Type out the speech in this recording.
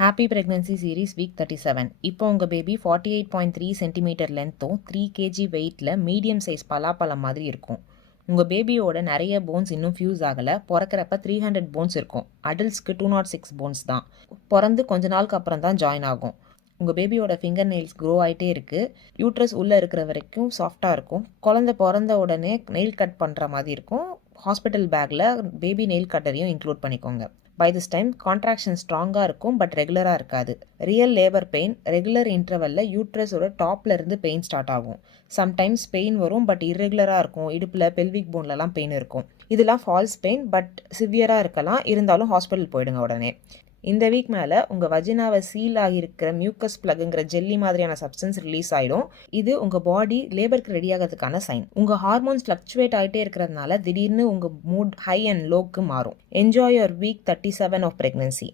Happy pregnancy series week 37. இப்போ உங்கள் baby 48.3 centimetre லென்த்தும் 3 kg வெயிட்டில் மீடியம் சைஸ் பலாப்பழம் மாதிரி இருக்கும். உங்கள் பேபியோட நிறைய போன்ஸ் இன்னும் ஃபியூஸ் ஆகலை. பிறக்கிறப்ப 300 போன்ஸ் இருக்கும். அடல்ட்ஸ்க்கு 206 போன்ஸ் தான். பிறந்து கொஞ்ச நாளுக்கு அப்புறம் தான் ஜாயின் ஆகும். உங்கள் பேபியோட ஃபிங்கர் நெயில்ஸ் க்ரோ ஆகிட்டே இருக்குது. யூட்ரஸ் உள்ளே இருக்கிற வரைக்கும் சாஃப்டாக இருக்கும். குழந்தை பிறந்த உடனே நெயில் கட் பண்ணுற மாதிரி இருக்கும். ஹாஸ்பிட்டல் பேக்கில் பேபி நெயில் கட்டரையும் இன்க்ளூட் பண்ணிக்கோங்க. பை திஸ் டைம் கான்ட்ராக்ஷன் ஸ்ட்ராங்காக இருக்கும், பட் ரெகுலராக இருக்காது. ரியல் லேபர் பெயின் ரெகுலர் இன்டர்வலில் யூட்ரஸோட டாப்ல இருந்து பெயின் ஸ்டார்ட் ஆகும். சம்டைம்ஸ் பெயின் வரும், பட் இர்ரெகுலராக இருக்கும். இடுப்பில் பெல்விக் போன்லலாம் பெயின் இருக்கும். இதெல்லாம் ஃபால்ஸ் பெயின், பட் சிவியராக இருக்கலாம். இருந்தாலும் ஹாஸ்பிட்டல் போயிடுங்க உடனே. இந்த வீக் மேலே உங்கள் வஜினாவை சீல் ஆகியிருக்கிற மியூக்கஸ் பிளக்குங்கிற ஜெல்லி மாதிரியான சப்ஸ்டன்ஸ் ரிலீஸ் ஆகிடும். இது உங்கள் பாடி லேபருக்கு ரெடி ஆகிறதுக்கான சைன். உங்கள் ஹார்மோன்ஸ் ஃப்ளக்சுவேட் ஆகிட்டே இருக்கிறதுனால திடீர்னு உங்கள் மூட் ஹை அண்ட் லோக்கு மாறும். Enjoy your week 37 of pregnancy.